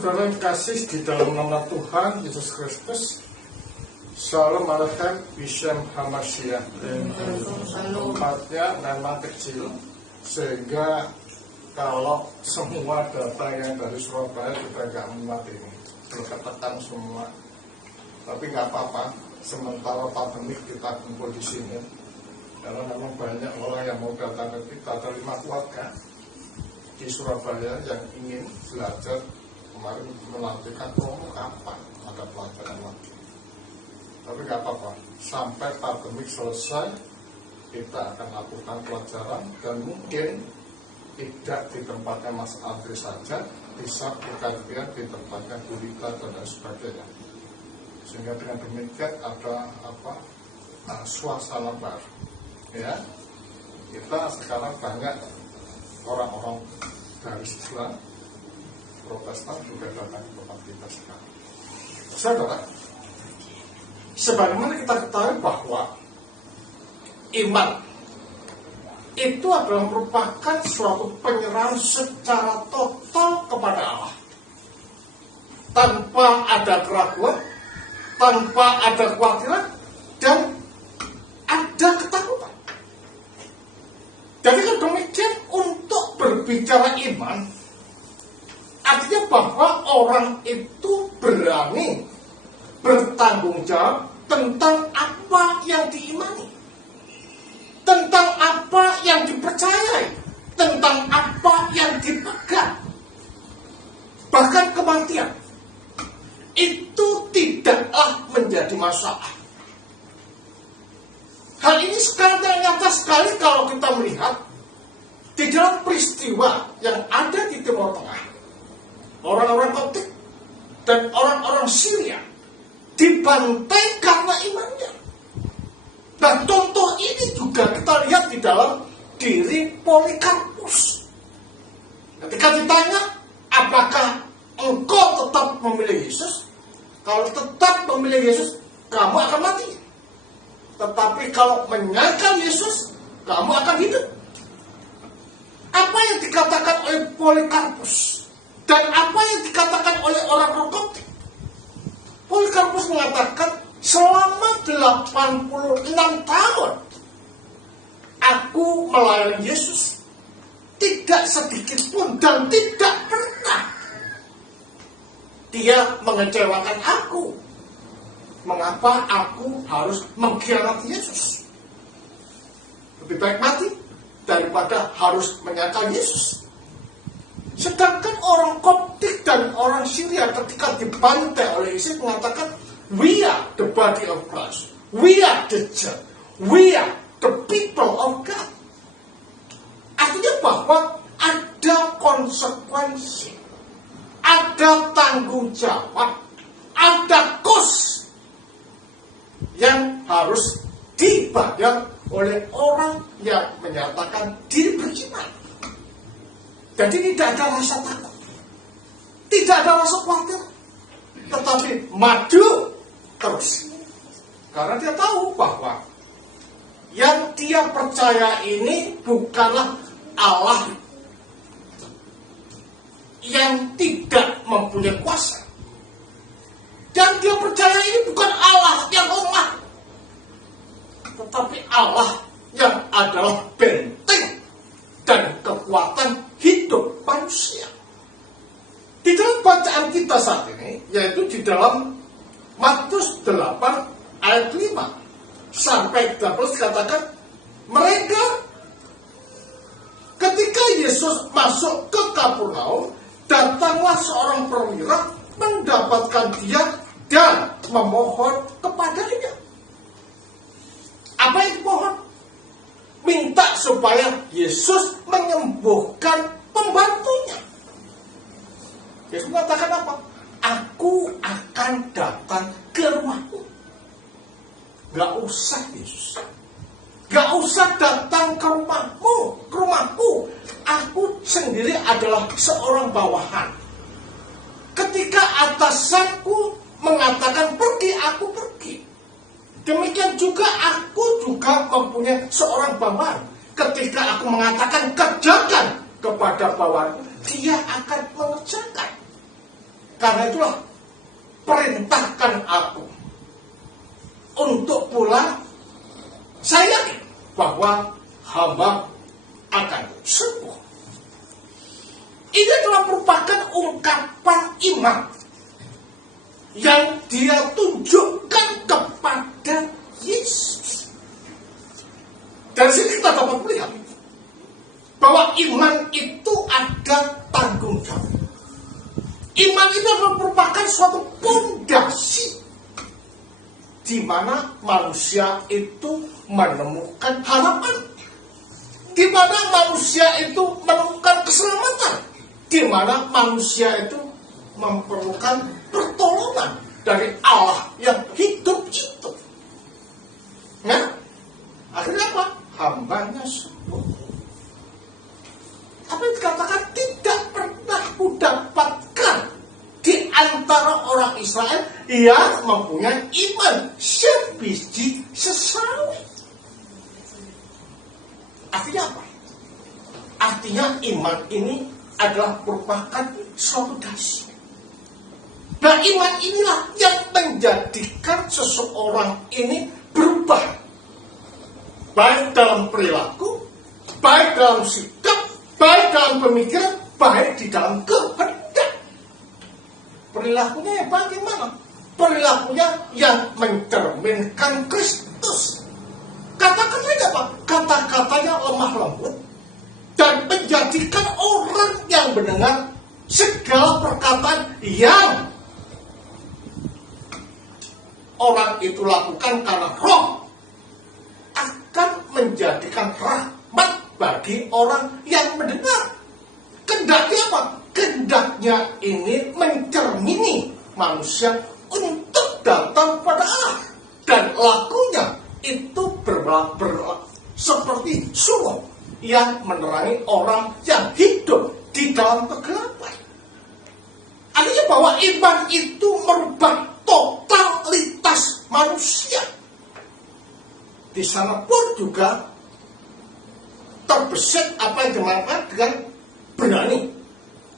saudara yang kasih di dalam nama Tuhan Yesus Kristus, Shalom Aleichem Bishem Hamashiach. Tempatnya memang kecil, sehingga kalau semua data yang dari Surabaya kita nggak muat ini, berketekan semua. Tapi nggak apa-apa, sementara pandemik kita kumpul di sini, karena memang banyak orang yang mau datang ke kita. Ada 5 keluarga di Surabaya yang ingin belajar. Kemarin melantikan promo kapan ada pelajaran lagi. Tapi nggak apa-apa, sampai pandemik selesai kita akan lakukan pelajaran, dan mungkin tidak di tempatnya Mas Andri saja, bisa kita lihat di tempatnya Gulita dan lain sebagainya. Sehingga dengan demikian ada suasana baru. Ya, kita sekarang banyak orang-orang dari Islam, Protestan juga datang ke tempat kita sekarang. Saudara, sebagaimana kita ketahui bahwa iman itu adalah merupakan suatu penyerahan secara total kepada Allah, tanpa ada keraguan, tanpa ada kekhawatiran, dan ada ketakutan. Jadi kalau demikian, untuk berbicara iman, artinya bahwa orang itu berani bertanggung jawab tentang apa yang diimani, tentang apa yang dipercayai, tentang apa yang dipegang. Bahkan kematian itu tidaklah menjadi masalah. Hal ini sekarang nyata sekali kalau kita melihat di dalam peristiwa yang ada di Timur Tengah. Orang-orang Koptik dan orang-orang Syria dibantai karena imannya. Dan contoh ini juga kita lihat di dalam diri Polikarpus. Ketika ditanya, apakah engkau tetap memilih Yesus? Kalau tetap memilih Yesus, kamu akan mati. Tetapi kalau menyangkal Yesus, kamu akan hidup. Apa yang dikatakan oleh Polikarpus dan apa yang dikatakan oleh orang Koptik? Polikarpus mengatakan, selama 86 tahun aku melayani Yesus, tidak sedikit pun dan tidak pernah dia mengecewakan aku. Mengapa aku harus mengkhianati Yesus? Lebih baik mati daripada harus menyangkal Yesus. Sedangkan orang Koptik dan orang Syria ketika dibantai oleh ISIS mengatakan, we are the body of Christ, we are the church, we are the people of God. Artinya bahwa ada konsekuensi, ada tanggung jawab, ada kos yang harus dibayar oleh orang yang menyatakan diri beriman. Jadi tidak ada rasa takut, tidak ada rasa khawatir, tetapi maju terus. Karena dia tahu bahwa yang dia percaya ini bukanlah Allah yang tidak mempunyai kuasa. Dan dia percaya ini bukan Allah yang lemah, tetapi Allah yang adalah benteng dan kekuatan hidup manusia. Di dalam bacaan kita saat ini, yaitu di dalam Matius 8 ayat 5 sampai 13 dikatakan, mereka ketika Yesus masuk ke Kapernaum, datanglah seorang perwira mendapatkan dia dan memohon kepadanya. Apa yang dimohon? Minta supaya Yesus menyembuhkan pembantunya. Yesus mengatakan apa? Aku akan datang ke rumahmu. Gak usah Yesus, gak usah datang ke rumahmu. Aku sendiri adalah seorang bawahan. Ketika atasanku mengatakan pergi, aku pergi. Demikian juga aku juga mempunyai seorang bawahan. Ketika aku mengatakan kerjakan kepada bawahanku, dia akan mengerjakan. Karena itulah perintahkan aku untuk pulang. Saya yakin bahwa hamba akan sembuh. Ini adalah merupakan ungkapan iman yang dia tunjukkan kepada Yesus. Dari sini kita dapat melihat bahwa iman itu ada tanggung jawab. Iman itu merupakan suatu pondasi di mana manusia itu menemukan harapan, di mana manusia itu menemukan keselamatan, di mana manusia itu memerlukan pertolongan dari Allah yang hidup itu. Nah, akhirnya apa? Hambanya sembuh. Apa yang dikatakan tidak pernah kudapatkan di antara orang Israel yang mempunyai iman sebiji sesawi. Artinya apa? Artinya iman ini adalah merupakan suatu dasi. Nah, iman inilah yang menjadikan seseorang ini berubah, baik dalam perilaku, baik dalam sikap, baik dalam pemikiran, baik di dalam kehendak. Perilakunya bagaimana? Perilakunya yang mencerminkan Kristus. Kata-katanya apa? Kata-katanya lemah lembut dan menjadikan orang yang mendengar segala perkataan yang orang itu lakukan karena roh akan menjadikan rahmat bagi orang yang mendengar. Kehendaknya apa? Kehendaknya ini mencermini manusia untuk datang pada Allah, dan lakunya itu seperti sumur yang menerangi orang yang hidup di dalam kegelapan. Artinya bahwa iman itu merubah totalitas manusia. Di sana pun juga terbesit apa yang dimaksud dengan berani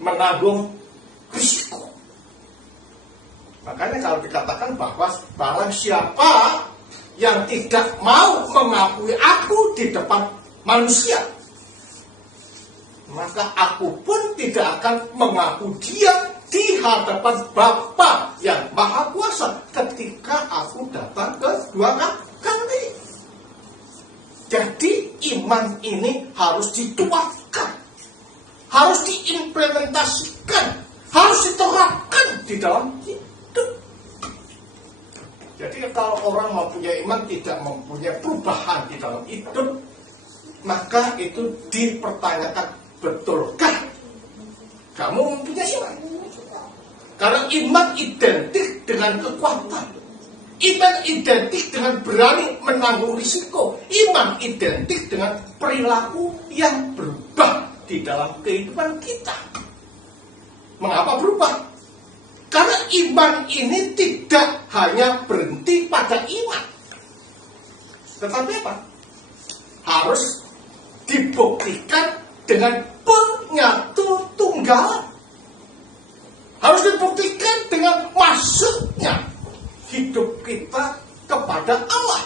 menanggung risiko. Makanya kalau dikatakan bahwa barang siapa yang tidak mau mengakui aku di depan manusia, maka aku pun tidak akan mengaku dia di hadapan Bapa yang Maha Kuasa ketika aku datang kedua kali. Jadi iman ini harus dituangkan, harus diimplementasikan, harus diterapkan di dalam hidup. Jadi kalau orang mempunyai iman tidak mempunyai perubahan di dalam hidup, maka itu dipertanyakan, betulkah kamu mempunyai iman? Karena iman identik dengan kekuatan. Iman identik dengan berani menanggung risiko. Iman identik dengan perilaku yang berubah di dalam kehidupan kita. Mengapa berubah? Karena iman ini tidak hanya berhenti pada iman, tetapi apa? Harus dibuktikan dengan penyatu tunggal. Harus dibuktikan dengan masuknya hidup kita kepada Allah.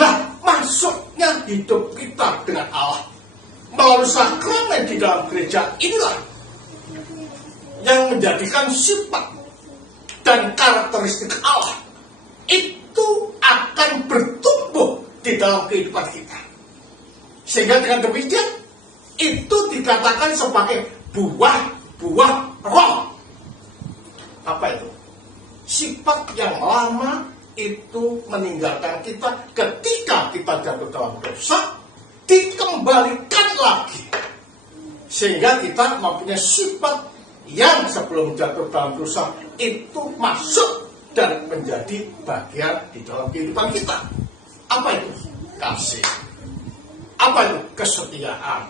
Lah, masuknya hidup kita dengan Allah melalui sakramen di dalam gereja inilah yang menjadikan sifat dan karakteristik Allah itu akan bertumbuh di dalam kehidupan kita. Sehingga dengan demikian itu dikatakan sebagai buah-buah roh. Apa itu? Sifat yang lama itu meninggalkan kita ketika kita jatuh dalam dosa, dikembalikan lagi. Sehingga kita mempunyai sifat yang sebelum jatuh dalam dosa itu masuk dan menjadi bagian di dalam kehidupan kita. Apa itu? Kasih. Apa itu? Kesetiaan.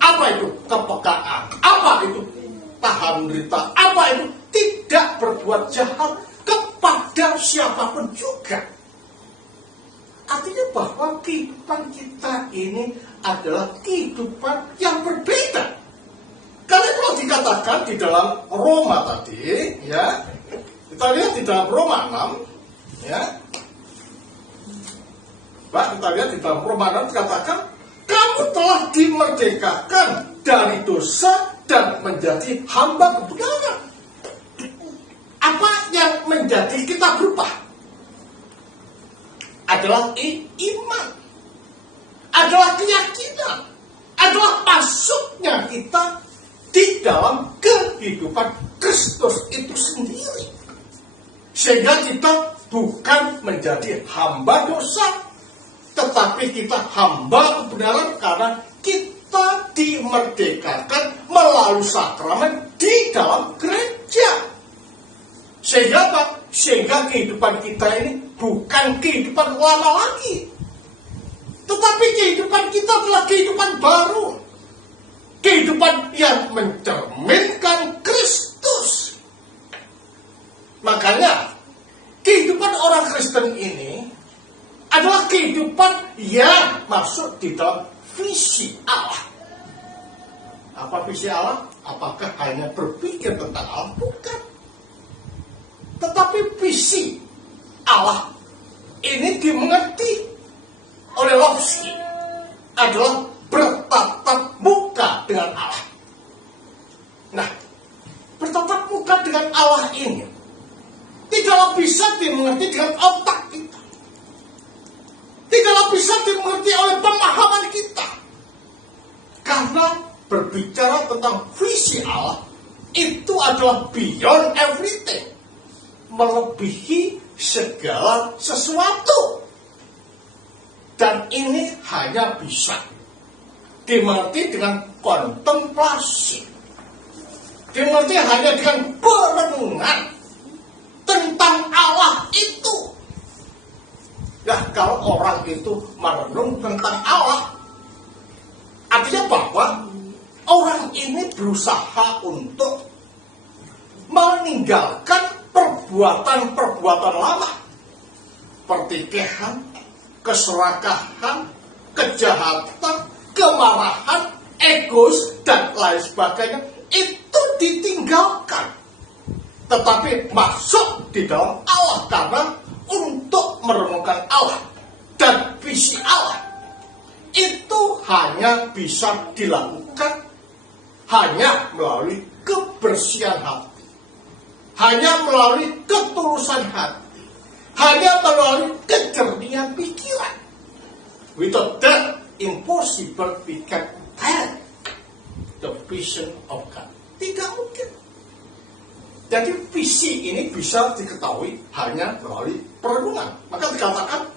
Apa itu? Kepekaan. Apa itu? Tahan menderita. Apa itu? Tidak berbuat jahat kepada siapapun juga. Artinya bahwa kehidupan kita ini adalah kehidupan yang berbeda Karena kalau dikatakan di dalam Roma tadi, ya, kita lihat di dalam Roma 6, ya, Pak, kita lihat di dalam Roma 6 dikatakan, kamu telah dimerdekakan dari dosa dan menjadi hamba kebenaran. Apa yang menjadi kita berubah? Adalah iman, adalah keyakinan, adalah masuknya kita di dalam kehidupan Kristus itu sendiri. Sehingga kita bukan menjadi hamba dosa, tetapi kita hamba kebenaran karena kita dimerdekakan melalui sakramen di dalam gereja. Sehingga apa? Sehingga kehidupan kita ini bukan kehidupan lama lagi, tetapi kehidupan kita adalah kehidupan baru, kehidupan yang mencerminkan Kristus. Makanya kehidupan orang Kristen ini adalah kehidupan yang masuk di dalam visi Allah. Apa visi Allah? Apakah hanya berpikir tentang Allah? Bukan. Tetapi visi Allah ini dimengerti oleh Lowski adalah bertatap muka dengan Allah. Nah, bertatap muka dengan Allah ini tidaklah bisa dimengerti dengan otak kita, tidaklah bisa dimengerti oleh pemahaman kita, karena berbicara tentang visi Allah itu adalah beyond everything, melebihi segala sesuatu. Dan ini hanya bisa dimengerti dengan kontemplasi, dimengerti hanya dengan perenungan tentang Allah itu. Ya, kalau orang itu merenung tentang Allah, artinya bahwa orang ini berusaha untuk meninggalkan perbuatan-perbuatan lama, pertikaian, keserakahan, kejahatan, kemarahan, egois, dan lain sebagainya. Itu ditinggalkan, tetapi masuk di dalam Allah karena untuk merenungkan Allah dan visi Allah itu hanya bisa dilakukan hanya melalui kebersihan hati, hanya melalui ketulusan hati, hanya melalui kejernihan pikiran. Without that, impossible we can have the vision of God. Tidak mungkin. Jadi visi ini bisa diketahui hanya melalui perenungan. Maka dikatakan,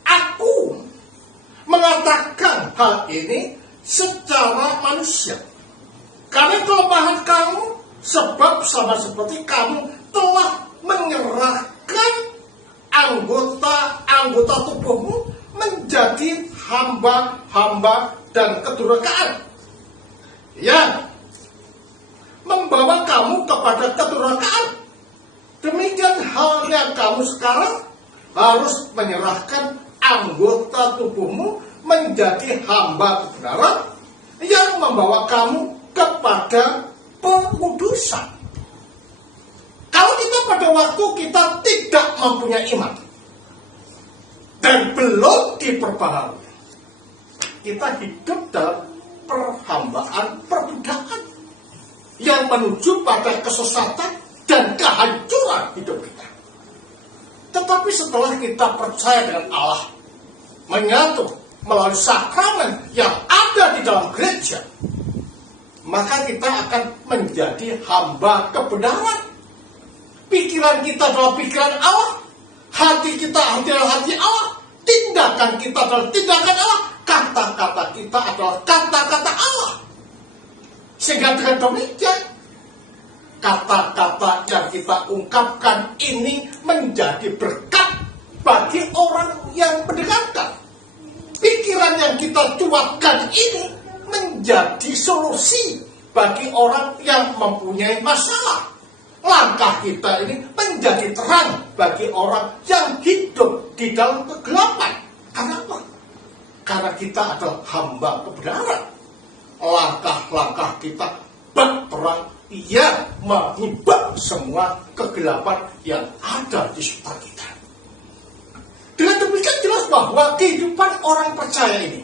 aku mengatakan hal ini secara manusia. Karena kelemahan kamu, sebab sama seperti kamu telah menyerahkan anggota tubuhmu menjadi hamba-hamba dan kedurhakaan, yang membawa kamu kepada kedurhakaan. Demikian halnya kamu sekarang harus menyerahkan anggota tubuhmu menjadi hamba kebenaran yang membawa kamu kepada pengudusan. Kalau kita pada waktu kita tidak mempunyai iman dan belum diperbaharui, kita hidup dalam perhambaan, perbudakan yang menuju pada kesesatan dan kehancuran hidup kita. Tetapi setelah kita percaya dengan Allah, menyatu melalui sakramen yang ada di dalam gereja, maka kita akan menjadi hamba kebenaran. Pikiran kita adalah pikiran Allah, hati kita adalah hati Allah, tindakan kita adalah tindakan Allah, kata-kata kita adalah kata-kata Allah. Sehingga dengan demikian, kata-kata yang kita ungkapkan ini menjadi berkat bagi orang yang mendengarkan. Pikiran yang kita cuatkan ini menjadi solusi bagi orang yang mempunyai masalah. Langkah kita ini menjadi terang bagi orang yang hidup di dalam kegelapan. Kenapa? Karena kita adalah hamba kebenaran. Langkah-langkah kita bak perang yang mengubah semua kegelapan yang ada di sekitar kita. Dengan demikian jelas bahwa kehidupan orang percaya ini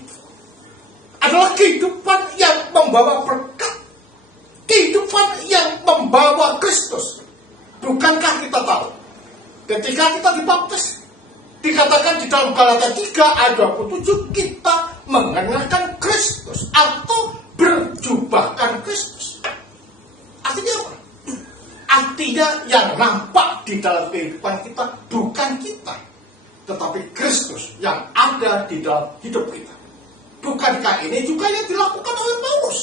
adalah kehidupan yang membawa berkat, kehidupan yang membawa Kristus. Bukankah kita tahu ketika kita dibaptis, dikatakan di dalam Galatia 3 ayat 27, kita mengenakan Kristus atau berjubahkan Kristus. Artinya apa? Artinya yang nampak di dalam kehidupan kita bukan kita, tetapi Kristus yang ada di dalam hidup kita. Bukankah ini juga yang dilakukan oleh Paulus?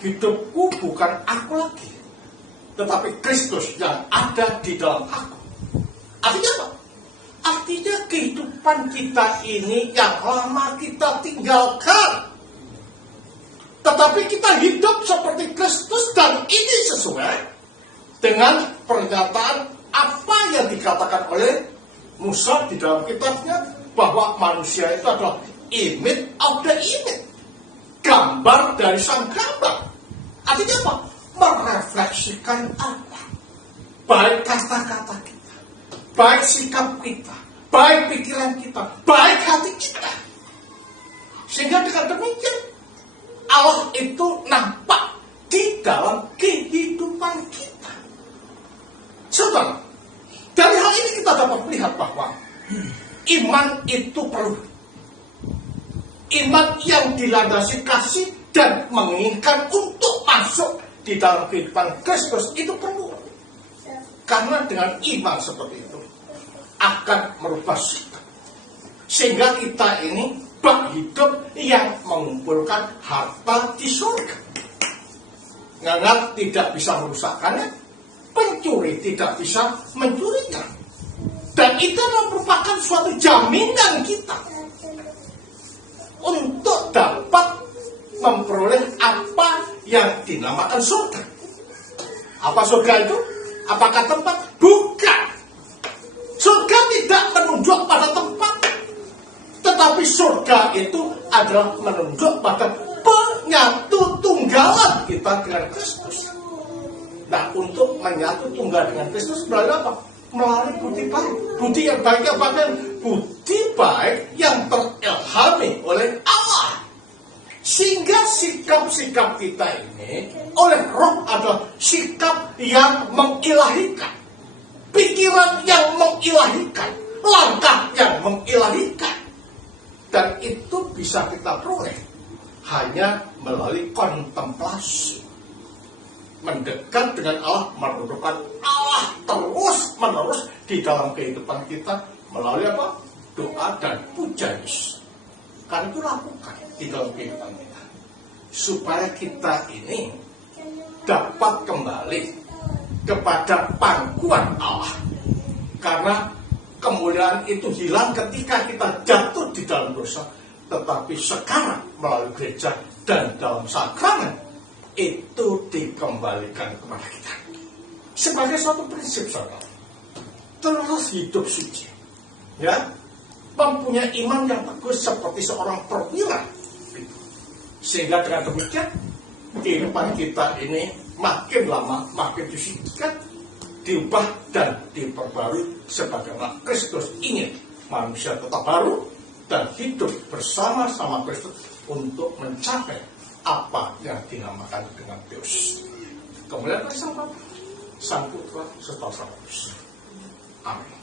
Hidupku bukan aku lagi, tetapi Kristus yang ada di dalam aku. Artinya apa? Artinya kehidupan kita ini yang lama kita tinggalkan, tetapi kita hidup seperti Kristus, dan ini sesuai dengan pernyataan apa yang dikatakan oleh Musa di dalam kitabnya, bahwa manusia itu adalah image of the image, gambar dari sang gambar. Artinya apa? Merefleksikan Allah, baik kata-kata kita, baik sikap kita, baik pikiran kita, baik hati kita. Sehingga dengan demikian Allah itu nampak di dalam kehidupan kita. Saudara, dari hal ini kita dapat melihat bahwa iman itu perlu. Iman yang dilandasi kasih dan menginginkan untuk masuk di dalam kehidupan Kristus itu perlu. Karena dengan iman seperti itu akan merubah sikap, sehingga kita ini bak hidup yang mengumpulkan harta di surga. Ngangap tidak bisa merusakkannya, pencuri tidak bisa mencurinya. Dan itu merupakan suatu jaminan kita untuk dapat memperoleh apa yang dinamakan surga. Apa surga itu? Apakah tempat? Bukan. Surga tidak menunjuk pada tempat, tetapi surga itu adalah menunjuk pada penyatu tunggalan kita dengan Kristus. Nah, untuk menyatu tunggal dengan Kristus melalui apa? Melalui budi baik. Budi yang baiknya bahkan budi baik yang terilhami oleh Allah. Sehingga sikap-sikap kita ini oleh Roh adalah sikap yang mengilahikan, pikiran yang mengilahikan, langkah yang mengilahikan. Dan itu bisa kita peroleh hanya melalui kontemplasi, mendekat dengan Allah, merupakan Allah terus menerus di dalam kehidupan kita melalui apa? Doa dan puja Yesus. Karena itu lakukan di dalam kehidupan kita, supaya kita ini dapat kembali kepada pangkuan Allah. Karena kemuliaan itu hilang ketika kita jatuh di dalam dosa, tetapi sekarang melalui gereja dan dalam sakramen itu dikembalikan kepada kita. Sebagai suatu prinsip, saudara, terus hidup suci, ya, mempunyai iman yang teguh seperti seorang perwira, sehingga dengan demikian kehidupan kita ini makin lama makin disucikan, diubah dan diperbarui sebagaimana Kristus ingin manusia tetap baru dan hidup bersama-sama Kristus untuk mencapai apa yang dinamakan dengan Theos. Kemudian Sang Putra serta Sang Kudus. Amin.